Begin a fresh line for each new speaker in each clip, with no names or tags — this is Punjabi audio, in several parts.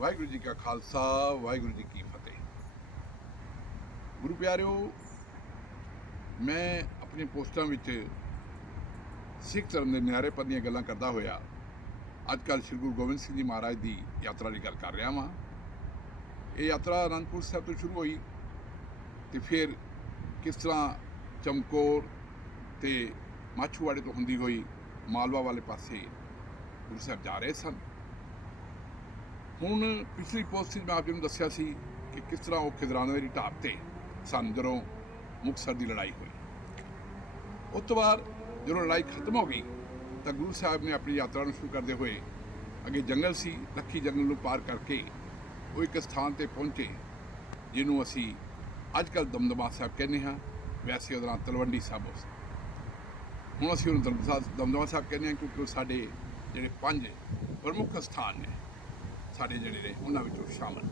ਵਾਹਿਗੁਰੂ ਜੀ ਕਾ ਖਾਲਸਾ, ਵਾਹਿਗੁਰੂ ਜੀ ਕੀ ਫਤਿਹ। ਗੁਰੂ ਪਿਆਰਿਓ, ਮੈਂ ਆਪਣੀ ਪੋਸਟਾਂ ਵਿੱਚ ਸਿੱਖ ਧਰਮ ਦੇ ਨਿਆਰੇ ਪਦ ਦੀਆਂ ਗੱਲਾਂ ਕਰਦਾ ਹੋਇਆ ਅੱਜ ਕੱਲ੍ਹ ਸ੍ਰੀ ਗੁਰੂ ਗੋਬਿੰਦ ਸਿੰਘ ਜੀ ਮਹਾਰਾਜ ਦੀ ਯਾਤਰਾ ਦੀ ਗੱਲ ਕਰ ਰਿਹਾ ਹਾਂ ਇਹ ਯਾਤਰਾ ਅਨੰਦਪੁਰ ਸਾਹਿਬ ਤੋਂ ਸ਼ੁਰੂ ਹੋਈ ਤੇ ਫਿਰ ਕਿਸ ਤਰ੍ਹਾਂ ਚਮਕੌਰ ਤੇ ਮਾਛੂਵਾੜੇ ਤੋਂ ਹੁੰਦੀ ਹੋਈ ਮਾਲਵਾ ਵਾਲੇ ਪਾਸੇ ਗੁਰੂ ਸਾਹਿਬ ਜਾ ਰਹੇ ਸਨ। ਹੁਣ ਪਿਛਲੀ ਪੋਸਟ 'ਚ ਮੈਂ ਆਪ ਜੀ ਨੂੰ ਦੱਸਿਆ ਸੀ ਕਿ ਕਿਸ ਤਰ੍ਹਾਂ ਉਹ ਖਿਦਰਾਣੇ ਦੀ ਢਾਬ ਤੇ ਸਨ ਜਦੋਂ ਮੁਕਤਸਰ ਦੀ ਲੜਾਈ ਹੋਈ। ਉਸ ਤੋਂ ਬਾਅਦ ਜਦੋਂ ਲੜਾਈ ਖਤਮ ਹੋ ਗਈ ਤਾਂ ਗੁਰੂ ਸਾਹਿਬ ਨੇ ਆਪਣੀ ਯਾਤਰਾ ਨੂੰ ਸ਼ੁਰੂ ਕਰਦੇ ਹੋਏ ਅੱਗੇ ਜੰਗਲ ਸੀ, ਲੱਖੀ ਜੰਗਲ ਨੂੰ ਪਾਰ ਕਰਕੇ ਉਹ ਇੱਕ ਸਥਾਨ ਤੇ ਪਹੁੰਚੇ ਜਿਹਨੂੰ ਅਸੀਂ ਅੱਜ ਕੱਲ੍ਹ ਦਮਦਮਾ ਸਾਹਿਬ ਕਹਿੰਦੇ ਹਾਂ, ਵੈਸੇ ਉਹਦਾ ਨਾਂ ਤਲਵੰਡੀ ਸਾਬੋ ਉਸ। ਹੁਣ ਅਸੀਂ ਉਹਨੂੰ ਦਮਦਮਾ ਸਾਹਿਬ- ਦਮਦਮਾ ਸਾਹਿਬ ਕਹਿੰਦੇ ਹਾਂ ਕਿਉਂਕਿ ਉਹ ਸਾਡੇ ਜਿਹੜੇ ਪੰਜ ਪ੍ਰਮੁੱਖ ਸਥਾਨ ਨੇ। ਸਾਡੇ ਜਿਹੜੇ ਨੇ, ਉਹਨਾਂ ਵਿੱਚੋਂ ਸ਼ਾਮਲ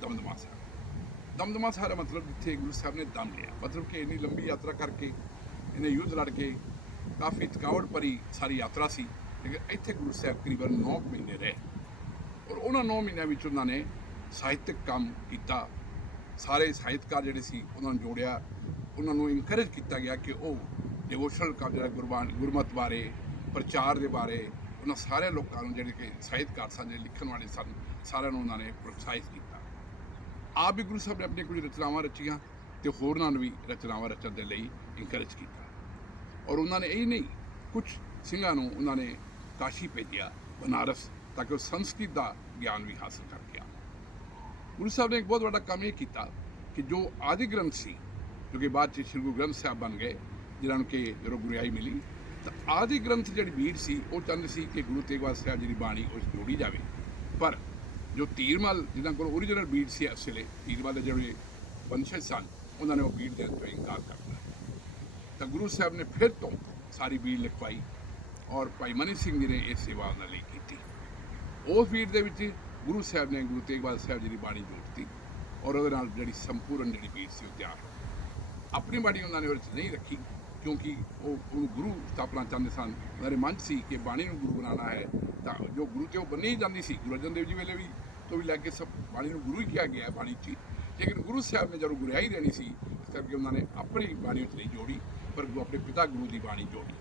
ਦਮਦਮਾ ਸਾਹਿਬ। ਦਮਦਮਾ ਸਾਹਿਬ ਦਾ ਮਤਲਬ ਜਿੱਥੇ ਗੁਰੂ ਸਾਹਿਬ ਨੇ ਦਮ ਲਿਆ। ਮਤਲਬ ਕਿ ਇੰਨੀ ਲੰਬੀ ਯਾਤਰਾ ਕਰਕੇ ਇਹਨੇ ਯੁੱਧ ਲੜ ਕੇ, ਕਾਫੀ ਥਕਾਵਟ ਭਰੀ ਸਾਰੀ ਯਾਤਰਾ ਸੀ, ਲੇਕਿਨ ਇੱਥੇ ਗੁਰੂ ਸਾਹਿਬ ਕਰੀਬਨ 9 ਮਹੀਨੇ ਰਹੇ। ਔਰ ਉਹਨਾਂ 9 ਮਹੀਨਿਆਂ ਵਿੱਚ ਉਹਨਾਂ ਨੇ ਸਾਹਿਤਕ ਕੰਮ ਕੀਤਾ। ਸਾਰੇ ਸਾਹਿਤਕਾਰ ਜਿਹੜੇ ਸੀ, ਉਹਨਾਂ ਨੂੰ ਜੋੜਿਆ। ਉਹਨਾਂ ਨੂੰ ਇਨਕਰੇਜ ਕੀਤਾ ਗਿਆ ਕਿ ਉਹ ਡਿਵੋਸ਼ਨਲ ਕੰਮ ਜਿਹੜਾ ਗੁਰਬਾਣੀ, ਗੁਰਮਤ ਬਾਰੇ, ਪ੍ਰਚਾਰ ਦੇ ਬਾਰੇ ਉਹਨਾਂ ਸਾਰੇ ਲੋਕਾਂ ਨੂੰ ਜਿਹੜੇ ਕਿ ਸਾਹਿਤਕਾਰ ਸਨ, ਜਿਹੜੇ ਲਿਖਣ ਵਾਲੇ ਸਨ, ਸਾਰਿਆਂ ਨੂੰ ਉਹਨਾਂ ਨੇ ਪ੍ਰੋਤਸਾਹਿਤ ਕੀਤਾ। ਆਪ ਵੀ ਗੁਰੂ ਸਾਹਿਬ ਨੇ ਆਪਣੀ ਕੁਝ ਰਚਨਾਵਾਂ ਰਚੀਆਂ ਤੇ ਹੋਰਨਾਂ ਨੂੰ ਵੀ ਰਚਨਾਵਾਂ ਰਚਣ ਦੇ ਲਈ ਇਨਕਰੇਜ ਕੀਤਾ। ਔਰ ਉਹਨਾਂ ਨੇ ਇਹ ਨਹੀਂ ਕੁਝ ਸਿੰਘਾਂ ਨੂੰ ਉਹਨਾਂ ਨੇ ਕਾਸ਼ੀ ਭੇਜਿਆ, ਬਨਾਰਸ, ਤਾਂ ਕਿ ਉਹ ਸੰਸਕ੍ਰਿਤ ਦਾ ਗਿਆਨ ਵੀ ਹਾਸਲ ਕਰ ਗਿਆ। ਗੁਰੂ ਸਾਹਿਬ ਨੇ ਇੱਕ ਬਹੁਤ ਵੱਡਾ ਕੰਮ ਇਹ ਕੀਤਾ ਕਿ ਜੋ ਆਦਿ ਗ੍ਰੰਥ ਸੀ, ਜੋ ਕਿ ਬਾਅਦ ਚ ਸ੍ਰੀ ਗੁਰੂ ਗ੍ਰੰਥ ਸਾਹਿਬ ਬਣ ਗਏ, ਜਿਨ੍ਹਾਂ ਨੂੰ ਕਿ ਜਦੋਂ ਗੁਰਿਆਈ ਮਿਲੀ ਤਾਂ ਆਦਿ ਗ੍ਰੰਥ ਜਿਹੜੀ ਬੀੜ ਸੀ, ਉਹ ਚਾਹੁੰਦੇ ਸੀ ਕਿ ਗੁਰੂ ਤੇਗ ਬਹਾਦਰ ਸਾਹਿਬ ਜੀ ਦੀ ਬਾਣੀ ਉਸ 'ਚ ਜੋੜੀ ਜਾਵੇ। ਪਰ ਜੋ ਤੀਰਮਲ ਜਿਨ੍ਹਾਂ ਕੋਲ ਓਰੀਜਨਲ ਬੀੜ ਸੀ ਇਸ ਵੇਲੇ, ਤੀਰਮਲ ਦੇ ਜਿਹੜੇ ਵੰਸ਼ਜ ਸਨ, ਉਹਨਾਂ ਨੇ ਉਹ ਬੀੜ ਦੇਣ ਤੋਂ ਇਨਕਾਰ ਕਰ ਦਿੱਤਾ। ਤਾਂ ਗੁਰੂ ਸਾਹਿਬ ਨੇ ਫਿਰ ਤੋਂ ਸਾਰੀ ਬੀੜ ਲਿਖਵਾਈ ਔਰ ਭਾਈ ਮਨੀ ਸਿੰਘ ਜੀ ਨੇ ਇਹ ਸੇਵਾ ਉਹਨਾਂ ਲਈ ਕੀਤੀ। ਉਸ ਬੀੜ ਦੇ ਵਿੱਚ ਗੁਰੂ ਸਾਹਿਬ ਨੇ ਗੁਰੂ ਤੇਗ ਬਹਾਦਰ ਸਾਹਿਬ ਜੀ ਦੀ ਬਾਣੀ ਜੋੜਤੀ ਔਰ ਉਹਦੇ ਨਾਲ ਜਿਹੜੀ ਸੰਪੂਰਨ ਜਿਹੜੀ ਬੀੜ ਸੀ ਉਹ ਤਿਆਰ ਹੋ ਆਪਣੀ ਬਾਣੀ ਉਹਨਾਂ ਨੇ ਉਹਦੇ 'ਚ ਨਹੀਂ ਰੱਖੀ। ਕਿਉਂਕਿ ਉਹ ਉਹਨੂੰ ਗੁਰੂ ਸਥਾਪਨਾ ਚਾਹੁੰਦੇ ਸਨ। ਉਹਨਾਂ ਦੇ ਮਨ 'ਚ ਸੀ ਕਿ ਬਾਣੀ ਨੂੰ ਗੁਰੂ ਬਣਾਉਣਾ ਹੈ। ਤਾਂ ਜੋ ਗੁਰੂ ਤੇ ਉਹ ਬੰਨੀ ਹੀ ਜਾਂਦੀ ਸੀ। ਗੁਰੂ ਅਰਜਨ ਦੇਵ ਜੀ ਵੇਲੇ ਵੀ ਤੋਂ ਵੀ ਲੈ ਕੇ ਸਭ ਬਾਣੀ ਨੂੰ ਗੁਰੂ ਹੀ ਕਿਹਾ ਗਿਆ ਹੈ ਬਾਣੀ 'ਚ। ਹੀ। ਲੇਕਿਨ ਗੁਰੂ ਸਾਹਿਬ ਨੇ ਜਦੋਂ ਗੁਰਿਆਈ ਦੇਣੀ ਸੀ, ਇਸ ਕਰਕੇ ਉਹਨਾਂ ਨੇ ਆਪਣੀ ਬਾਣੀ ਵਿੱਚ ਨਹੀਂ ਜੋੜੀ, ਪਰ ਗੁਰੂ ਆਪਣੇ ਪਿਤਾ ਗੁਰੂ ਦੀ ਬਾਣੀ ਜੋੜੀ।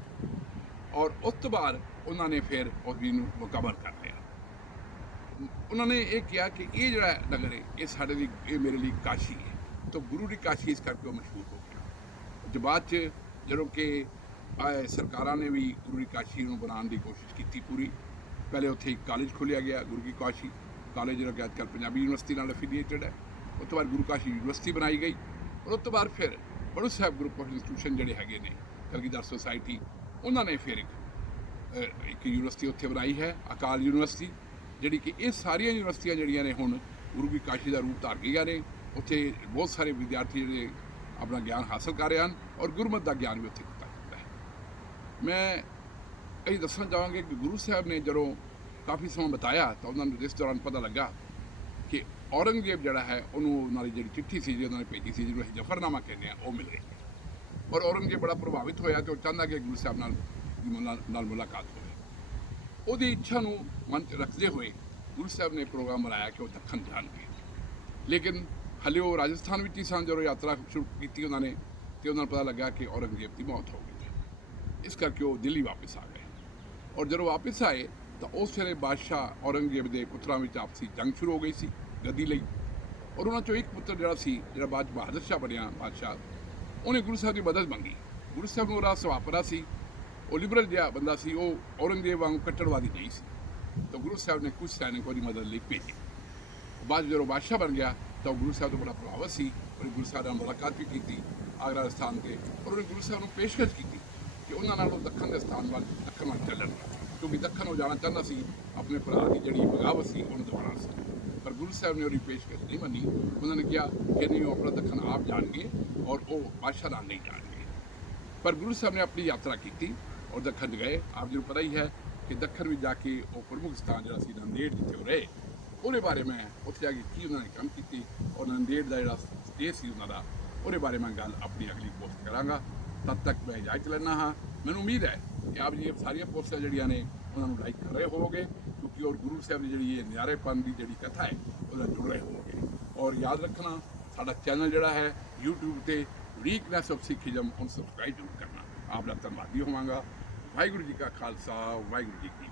ਔਰ ਉਸ ਤੋਂ ਬਾਅਦ ਉਹਨਾਂ ਨੇ ਫਿਰ ਉਸ ਵੀ ਨੂੰ ਮੁਕੰਮਲ ਕਰ ਲਿਆ। ਉਹਨਾਂ ਨੇ ਇਹ ਕਿਹਾ ਕਿ ਇਹ ਜਿਹੜਾ ਨਗਰ ਹੈ, ਇਹ ਸਾਡੇ ਲਈ, ਇਹ ਮੇਰੇ ਲਈ ਕਾਸ਼ੀ ਹੈ। ਤਾਂ ਗੁਰੂ ਦੀ ਕਾਸ਼ੀ ਇਸ ਕਰਕੇ ਉਹ ਮਸ਼ਹੂਰ ਹੋ ਗਿਆ। ਤੇ ਚ ਜਦੋਂ ਕਿ ਸਰਕਾਰਾਂ ਨੇ ਵੀ ਗੁਰੂ ਦੀ ਕਾਸ਼ੀ ਨੂੰ ਬਣਾਉਣ ਦੀ ਕੋਸ਼ਿਸ਼ ਕੀਤੀ ਪੂਰੀ। ਪਹਿਲੇ ਉੱਥੇ ਇੱਕ ਕਾਲਜ ਖੋਲ੍ਹਿਆ ਗਿਆ, ਗੁਰੂ ਕੀ ਕਾਸ਼ੀ ਕਾਲਜ ਜਿਹੜਾ ਕਿ ਅੱਜ ਕੱਲ੍ਹ ਪੰਜਾਬੀ ਯੂਨੀਵਰਸਿਟੀ ਨਾਲ ਅਫੀਲੀਏਟਡ ਹੈ। ਉਸ ਤੋਂ ਬਾਅਦ ਗੁਰੂ ਕਾਸ਼ੀ ਯੂਨੀਵਰਸਿਟੀ ਬਣਾਈ ਗਈ। ਔਰ ਉਸ ਤੋਂ ਬਾਅਦ ਫਿਰ Baru Sahib group of institution ਜਿਹੜੇ ਹੈਗੇ ਨੇ, ਕਲਗੀਧਰ ਸੁਸਾਇਟੀ ਉਹਨਾਂ ਨੇ ਫਿਰ ਇੱਕ ਇੱਕ ਯੂਨੀਵਰਸਿਟੀ ਉੱਥੇ ਬਣਾਈ ਹੈ, ਅਕਾਲ ਯੂਨੀਵਰਸਿਟੀ, ਜਿਹੜੀ ਕਿ ਇਹ ਸਾਰੀਆਂ ਯੂਨੀਵਰਸਿਟੀਆਂ ਜਿਹੜੀਆਂ ਨੇ ਹੁਣ ਗੁਰੂ ਕੀ ਕਾਸ਼ੀ ਦਾ ਰੂਪ ਧਾਰ ਗਈਆਂ ਨੇ। ਉੱਥੇ ਬਹੁਤ ਸਾਰੇ ਵਿਦਿਆਰਥੀ ਜਿਹੜੇ ਆਪਣਾ ਗਿਆਨ ਹਾਸਲ ਕਰ ਰਹੇ ਹਨ ਔਰ ਗੁਰਮਤ ਦਾ ਗਿਆਨ ਵੀ ਉੱਥੇ ਦਿੱਤਾ ਜਾਂਦਾ ਹੈ। ਮੈਂ ਇਹ ਦੱਸਣਾ ਚਾਹਾਂਗੇ ਕਿ ਗੁਰੂ ਸਾਹਿਬ ਨੇ ਜਦੋਂ ਕਾਫੀ ਸਮਾਂ ਬਤਾਇਆ ਤਾਂ ਉਹਨਾਂ ਨੂੰ ਇਸ ਦੌਰਾਨ ਪਤਾ ਲੱਗਾ ਕਿ ਔਰੰਗਜ਼ੇਬ ਜਿਹੜਾ ਹੈ, ਉਹਨੂੰ ਉਹਨਾਂ ਦੀ ਜਿਹੜੀ ਚਿੱਠੀ ਸੀ ਜਿਹੜੀ ਉਹਨਾਂ ਨੇ ਭੇਜੀ ਸੀ, ਜਿਹਨੂੰ ਅਸੀਂ ਜਫਰਨਾਮਾ ਕਹਿੰਦੇ ਆ ਉਹ ਮਿਲ ਗਈ। ਔਰ ਔਰੰਗਜ਼ੇਬ ਬੜਾ ਪ੍ਰਭਾਵਿਤ ਹੋਇਆ ਤੇ ਉਹ ਚਾਹੁੰਦਾ ਕਿ ਗੁਰੂ ਸਾਹਿਬ ਨਾਲ ਨਾਲ ਮੁਲਾਕਾਤ ਹੋਵੇ। ਉਹਦੀ ਇੱਛਾ ਨੂੰ ਮਨ 'ਚ ਰੱਖਦੇ ਹੋਏ ਗੁਰੂ ਸਾਹਿਬ ਨੇ ਪ੍ਰੋਗਰਾਮ ਬਣਾਇਆ ਕਿ ਉਹ ਦੱਖਣ ਜਾਣਗੇ। ਲੇਕਿਨ ਹਲੇ ਉਹ ਰਾਜਸਥਾਨ ਵਿੱਚ ਹੀ ਸਨ, ਜਦੋਂ ਯਾਤਰਾ ਸ਼ੁਰੂ ਕੀਤੀ ਉਹਨਾਂ ਨੇ ਤੇ ਉਹਨਾਂ ਨੂੰ ਪਤਾ ਲੱਗਾ ਕਿ ਔਰੰਗਜ਼ੇਬ ਦੀ ਮੌਤ ਹੋ ਗਈ ਇਸ ਕਰਕੇ ਉਹ ਦਿੱਲੀ ਵਾਪਸ ਆ ਗਏ। ਔਰ ਜਦੋਂ ਵਾਪਸ ਆਏ, ਤਾਂ ਉਸ ਵੇਲੇ ਬਾਦਸ਼ਾਹ ਔਰੰਗਜ਼ੇਬ ਦੇ ਪੁੱਤਰਾਂ ਵਿੱਚ ਆਪਸੀ ਜੰਗ ਸ਼ੁਰੂ ਹੋ ਗਈ ਸੀ, ਗੱਦੀ ਲਈ। ਔਰ ਉਹਨਾਂ ਚੋਂ ਇੱਕ ਪੁੱਤਰ ਜਿਹੜਾ ਸੀ, ਜਿਹੜਾ ਬਾਅਦ ਬਹਾਦਰ ਸ਼ਾਹ ਬਣਿਆ ਬਾਦਸ਼ਾਹ, ਉਹਨੇ ਗੁਰੂ ਸਾਹਿਬ ਦੀ ਮਦਦ ਮੰਗੀ। ਗੁਰੂ ਸਾਹਿਬ ਨੂੰ ਉਹਦਾ ਸੁਭਾਅ ਪਤਾ ਸੀ, ਉਹ ਲਿਬਰਲ ਜਿਹਾ ਬੰਦਾ ਸੀ, ਉਹ ਔਰੰਗਜ਼ੇਬ ਵਾਂਗ ਕੱਟੜਵਾਦੀ ਨਹੀਂ ਸੀ। ਤਾਂ ਗੁਰੂ ਸਾਹਿਬ ਨੇ ਕੁਝ ਸੈਨਿਕਾਂ ਦੀ ਮਦਦ ਲਈ ਭੇਜੇ ਬਾਅਦ ਜਦੋਂ ਬਾਦਸ਼ਾਹ ਬਣ ਗਿਆ ਤਾਂ ਉਹ ਗੁਰੂ ਸਾਹਿਬ ਤੋਂ ਬੜਾ ਪ੍ਰਭਾਵਿਤ ਸੀ, ਉਹਨੇ ਗੁਰੂ ਸਾਹਿਬ ਨਾਲ ਮੁਲਾਕਾਤ ਵੀ ਕੀਤੀ ਆਗਰਾ ਦੇ ਸਥਾਨ ਤੇ ਔਰ ਉਹਨੇ ਗੁਰੂ ਸਾਹਿਬ ਨੂੰ ਪੇਸ਼ਕਸ਼ ਕੀਤੀ ਕਿ ਉਹਨਾਂ ਨਾਲ ਉਹ ਦੱਖਣ ਦੇ ਸਥਾਨ ਵੱਲ, ਦੱਖਣ ਵੱਲ ਚੱਲਣ। ਕਿਉਂਕਿ ਦੱਖਣ ਉਹ ਜਾਣਾ ਚਾਹੁੰਦਾ ਸੀ, ਆਪਣੇ ਭਰਾ ਦੀ ਜਿਹੜੀ ਬਗਾਵਤ ਸੀ, ਉਹਨੂੰ ਦੁਬਾਰਾ ਸੀ। ਪਰ ਗੁਰੂ ਸਾਹਿਬ ਨੇ ਉਹਦੀ ਪੇਸ਼ਕਸ਼ ਨਹੀਂ ਮੰਨੀ। ਉਹਨਾਂ ਨੇ ਕਿਹਾ ਕਿ ਨਹੀਂ, ਉਹ ਆਪਣਾ ਦੱਖਣ ਆਪ ਜਾਣਗੇ ਔਰ ਉਹ ਬਾਦਸ਼ਾਹ ਨਾਲ ਨਹੀਂ ਜਾਣਗੇ। ਪਰ ਗੁਰੂ ਸਾਹਿਬ ਨੇ ਆਪਣੀ ਯਾਤਰਾ ਕੀਤੀ ਔਰ ਦੱਖਣ ਗਏ। ਆਪ ਜੀ ਨੂੰ ਪਤਾ ਹੀ ਹੈ ਕਿ ਦੱਖਣ ਵਿੱਚ ਜਾ ਕੇ ਉਹ ਪ੍ਰਮੁੱਖ ਸਥਾਨ ਜਿਹੜਾ ਸੀ, ਨੰਦੇੜ ਜਿੱਥੇ ਉਹ ਰਹੇ। ਉਹਦੇ ਬਾਰੇ ਮੈਂ ਉੱਥੇ ਜਾ ਕੇ ਕੀ ਉਹਨਾਂ ਨੇ ਕੰਮ ਕੀਤੀ, ਔਰ ਨੰਦੇੜ ਦਾ ਜਿਹੜਾ ਸਟੇਜ ਸੀ ਉਹਨਾਂ ਦਾ, ਉਹਦੇ ਬਾਰੇ ਮੈਂ ਗੱਲ ਆਪਣੀ ਅਗਲੀ ਪੋਸਟ ਕਰਾਂਗਾ। ਤਦ ਤੱਕ ਮੈਂ ਇਜਾਜ਼ਤ ਲੈਣਾ ਹਾਂ। ਮੈਨੂੰ ਉਮੀਦ ਹੈ ਕਿ ਆਪ ਜੀ ਇਹ ਸਾਰੀਆਂ ਪੋਸਟਾਂ ਜਿਹੜੀਆਂ ਨੇ, ਉਹਨਾਂ ਨੂੰ ਲਾਈਕ ਕਰ ਰਹੇ ਹੋਵੋਗੇ, ਕਿਉਂਕਿ ਔਰ ਗੁਰੂ ਸਾਹਿਬ ਦੀ ਜਿਹੜੀ ਇਹ ਨਿਆਰੇਪਨ ਦੀ ਜਿਹੜੀ ਕਥਾ ਹੈ, ਉਹਦਾ ਜੁੜ ਰਹੇ ਹੋਵੋਗੇ। ਔਰ ਯਾਦ ਰੱਖਣਾ, ਸਾਡਾ ਚੈਨਲ ਜਿਹੜਾ ਹੈ, YouTube ਤੇ ਵੀਕਨੈਸ ਆਫ ਸਿੱਖੀਜ਼ਮ ਨੂੰ ਸਬਸਕ੍ਰਾਈਬ ਜ਼ਰੂਰ ਕਰਨਾ। ਆਪ ਦਾ ਧੰਨਵਾਦੀ ਹੋਵਾਂਗਾ। ਵਾਹਿਗੁਰੂ ਜੀ ਕਾ ਖਾਲਸਾ, ਵਾਹਿਗੁਰੂ ਜੀ ਕੀ